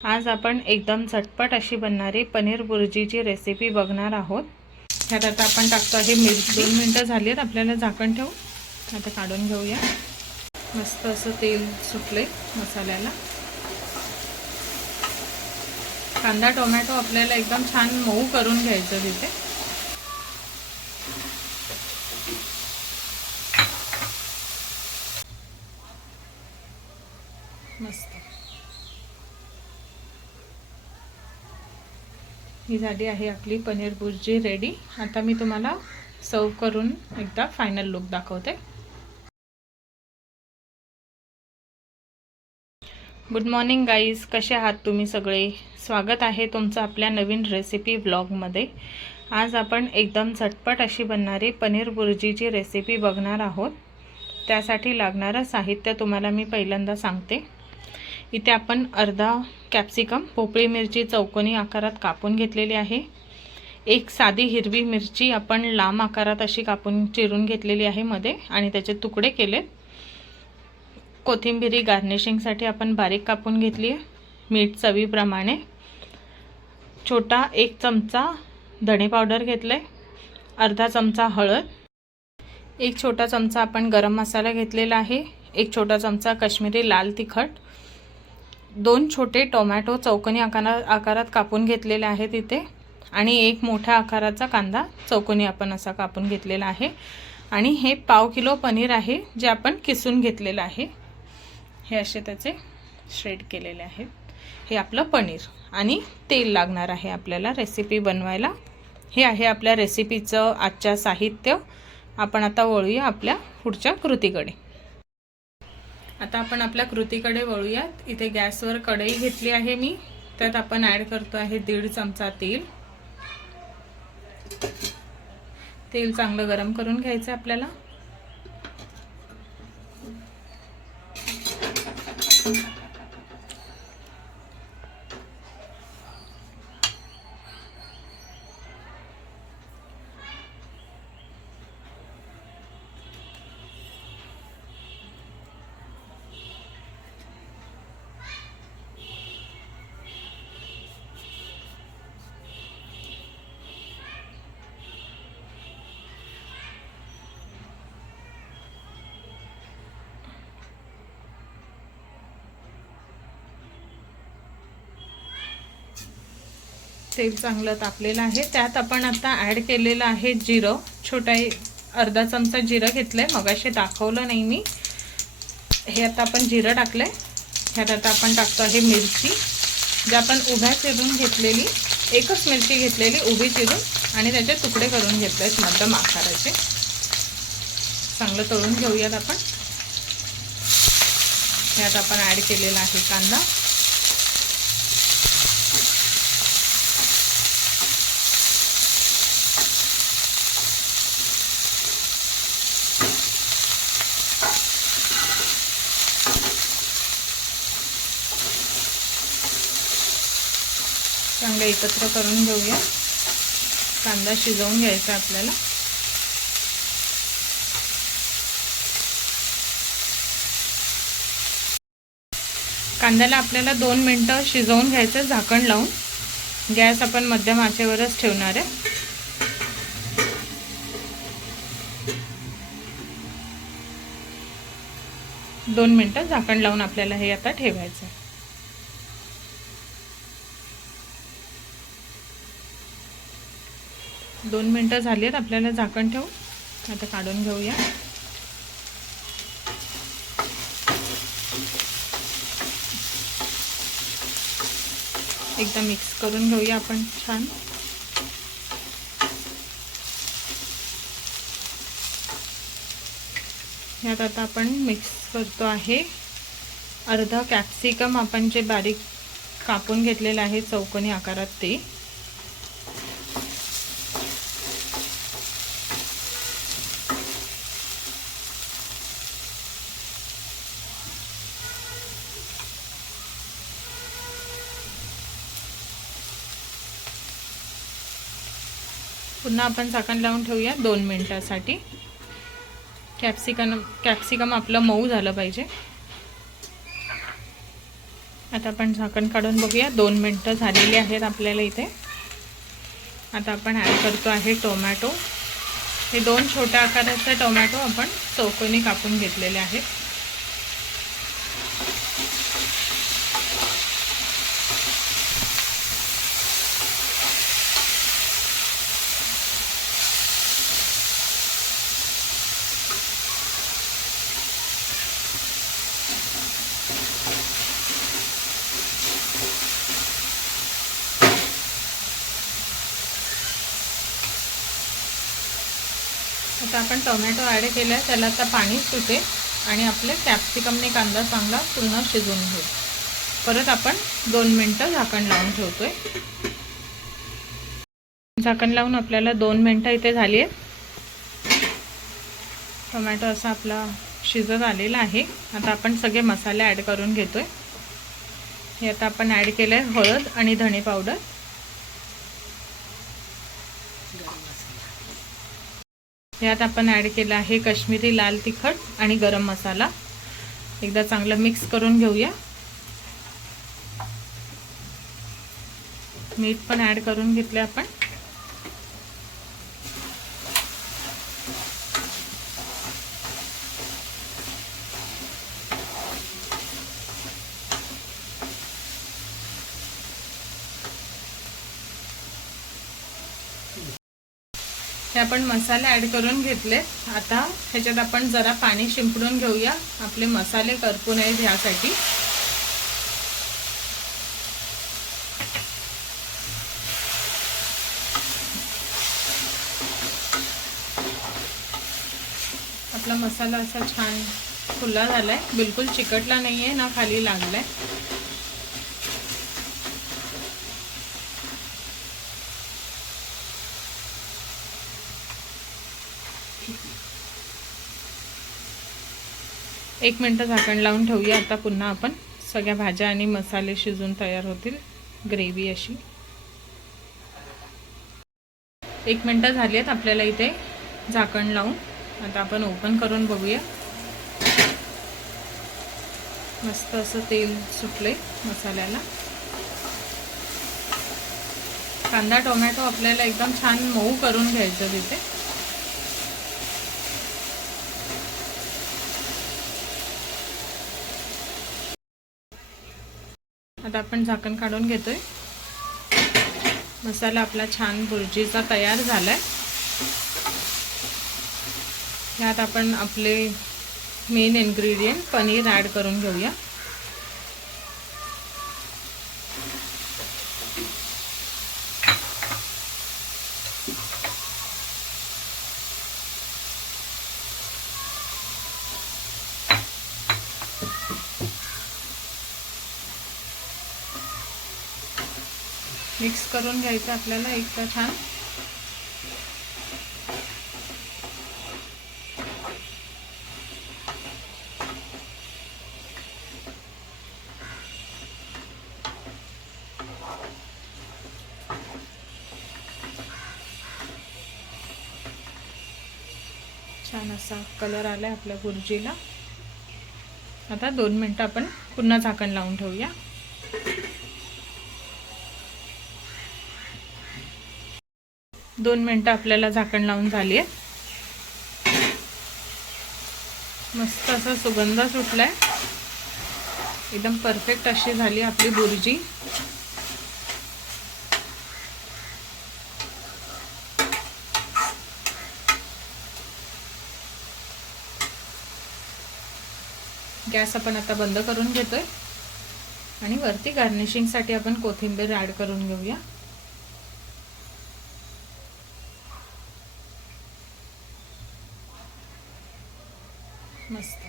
आज आपण एकदम झटपट अशी बनणारी पनीर बुर्जीची रेसिपी बघणार आहोत. ह्यात आता आपण टाकतो आहे मिरची दोन मिनटं झाली आहेत आपल्याला झाकण ठेवू. आता काढून घेऊया. मस्त असं तेल सुटले मसाल्याला. कांदा टोमॅटो आपल्याला एकदम छान मऊ करून घ्यायचं तिथे. मस्त. ही झाली आहे आपली पनीर भुर्जी रेडी आता मी तुम्हाला सर्व करून एकदा फायनल लुक दाखवते. गुड मॉर्निंग गाईज कसे आहात तुम्ही सगळे? स्वागत आहे तुमचं आपल्या नवीन रेसिपी व्लॉगमध्ये आज आपण एकदम झटपट अशी बनणारी पनीर बुर्जीची रेसिपी बघणार आहोत. त्यासाठी लागणारं साहित्य तुम्हाला मी पहिल्यांदा सांगते. इथे आपण अर्धा कॅप्सिकम पोपळी मिरची चौकोनी आकारात कापून घेतलेली आहे. एक साधी हिरवी मिरची आपण लांब आकारात अशी कापून चिरून घेतलेली आहे मध्ये आणि त्याचे तुकडे केलेत. कोथिंबिरी गार्निशिंगसाठी आपण बारीक कापून घेतली आहे मीठ चवीप्रमाणे. छोटा एक चमचा धणे पावडर घेतलं आहे अर्धा चमचा हळद. एक छोटा चमचा आपण गरम मसाला घेतलेला आहे एक छोटा चमचा कश्मीरी लाल तिखट. दोन छोटे टोमॅटो चौकोनी आकारा आकारात कापून घेतलेले आहेत इथे आणि एक मोठ्या आकाराचा कांदा चौकोनी आपण असा कापून घेतलेला आहे. आणि हे पाव किलो पनीर आहे जे आपण किसून घेतलेलं आहे. हे असे त्याचे श्रेड केलेले आहेत हे आपलं पनीर. आणि तेल लागणार आहे आपल्याला रेसिपी बनवायला. हे आहे आपल्या रेसिपीचं आजच्या साहित्य. आपण आता वळूया आपल्या पुढच्या कृतीकडे. आता आपण आपल्या कृतीकडे वळूयात. इथे गॅसवर कढई घेतली आहे मी. त्यात आपण ॲड करतो आहे दीड चमचा तेल. तेल चांगलं गरम करून घ्यायचं आपल्याला. तेल चांगलं तापलेलं आहे. त्यात आपण आता ॲड केलेलं आहे जिरं. छोटा अर्धा चमचा जिरं घेतलं आहे मगाशी दाखवलं नाही मी. हे आता आपण जिरं टाकलं आहे ह्यात आता आपण टाकतो आहे मिरची. जे आपण उभ्या चिरून घेतलेली एकच मिरची घेतलेली उभी चिरून आणि त्याचे तुकडे करून घेतले आहेत मध्यम आकाराचे. चांगलं तळून घेऊयात आपण. ह्यात आपण ॲड केलेला आहे कांदा. एकत्र करून घेऊया. कांदा शिजवून घ्यायचा आपल्याला. कांद्याला आपल्याला दोन मिनटं शिजवून घ्यायचं झाकण लावून. गॅस आपण मध्यम आचेवरच ठेवणार आहे. दोन मिनटं झाकण लावून आपल्याला हे आता ठेवायचं आहे. दोन मिनटं झाली आहेत आपल्याला झाकण ठेवू आता काढून घेऊया. एकदा मिक्स करून घेऊया आपण छान. यात आता आपण मिक्स करतो आहे. अर्धा कॅप्सिकम आपण जे बारीक कापून घेतलेलं आहे चौकोनी आकारात ते. पुन्हा आपण झाकण लावून ठेवूया दोन मिनटासाठी. कॅप्सिकम कॅप्सिकम आपलं मऊ झालं पाहिजे. आता आपण झाकण काढून बघूया. दोन मिनटं झालेली आहेत आपल्याला इथे. आता आपण ॲड करतो आहे टोमॅटो. हे दोन छोट्या आकाराचे टोमॅटो आपण चौकोनी कापून घेतलेले आहेत. आता आपण टोमॅटो ॲड केला आहे त्याला आता पाणी सुटे आणि आपले कॅप्सिकमने कांदा चांगला पूर्ण शिजवून घेऊ. परत आपण दोन मिनटं झाकण लावून ठेवतो आहे झाकण लावून आपल्याला दोन मिनटं इथे झाली आहे टोमॅटो असा आपला शिजत आलेला आहे. आता आपण सगळे मसाले ॲड करून घेतोय. हे आता आपण ॲड केलं आहे हळद आणि धणे पावडर. यात आपण ॲड केलं आहे कश्मीरी लाल तिखट आणि गरम मसाला. एकदा चांगलं मिक्स करून घेऊया. मीठ पण ॲड करून घेतले आपण. हे आपण मसाले ॲड करून घेतले. आता ह्याच्यात आपण जरा पाणी शिंपडून घेऊया. आपले मसाले करपू नयेत ह्यासाठी. आपला मसाला असा छान खुला झालाय. बिलकुल चिकटला नाहीये ना खाली लागलाय. एक मिनटं झाकण लावून ठेवूया. आता पुन्हा आपण सगळ्या भाज्या आणि मसाले शिजून तयार होतील. ग्रेव्ही अशी. एक मिनटं झाली आहेत आपल्याला इथे झाकण लावून. आता आपण ओपन करून बघूया. मस्त असं तेल सुटले मसाल्याला. कांदा टोमॅटो आपल्याला एकदम छान मऊ करून घ्यायचं तिथे. आता आपण झाकण काढून घेतोय. मसाला आपला छान भुर्जीचा तयार झालाय. ह्यात आपण आपले मेन इन्ग्रेडियंट पनीर ॲड करून घेऊया. मिक्स करून घ्यायचं आपल्याला एकदा छान. छान असा कलर आला आहे आपल्या गुरुजीला. आता दोन मिनटं आपण पुन्हा झाकण लावून ठेवूया. दोन मिनटं आपल्याला झाकण लावून झाली आहे मस्त असा सुगंध आहे एकदम परफेक्ट अशी झाली आपली बुर्जी. गॅस आपण आता बंद करून घेतोय. आणि वरती गार्निशिंगसाठी आपण कोथिंबीर ॲड करून घेऊया. मस्त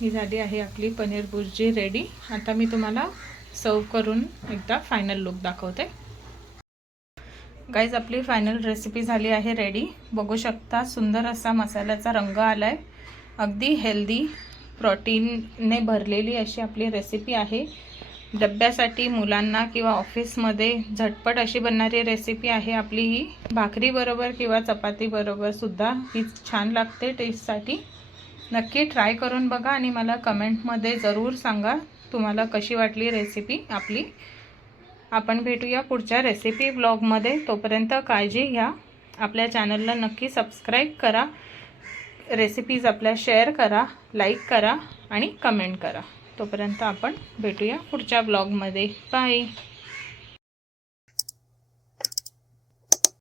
ही झाली आहे आपली पनीर भुर्जी रेडी आता मी तुम्हाला सर्व करून एकदा फायनल लुक दाखवते. गाईज आपली फायनल रेसिपी झाली आहे रेडी बघू शकता सुंदर असा मसाल्याचा रंग आला आहे अगदी हेल्दी प्रोटीनने भरलेली अशी आपली रेसिपी आहे. डब्यासाठी मुलांना किंवा ऑफिसमध्ये झटपट अशी बनणारी रेसिपी आहे आपली ही. भाकरीबरोबर किंवा चपातीबरोबर सुद्धा ही छान लागते टेस्टसाठी नक्की ट्राय करून बघा आणि मला कमेंटमध्ये ज़रूर सांगा तुम्हाला कशी वाटली रेसिपी आपली. आपण भेटूया पुढच्या रेसिपी ब्लॉगमध्ये तोपर्यंत काळजी घ्या. आपल्या चॅनलला नक्की सबस्क्राईब करा. रेसिपीज आपल्या शेअर करा लाईक करा आणि कमेंट करा. तोपर्यंत आपण भेटूया पुढच्या ब्लॉगमध्ये बाय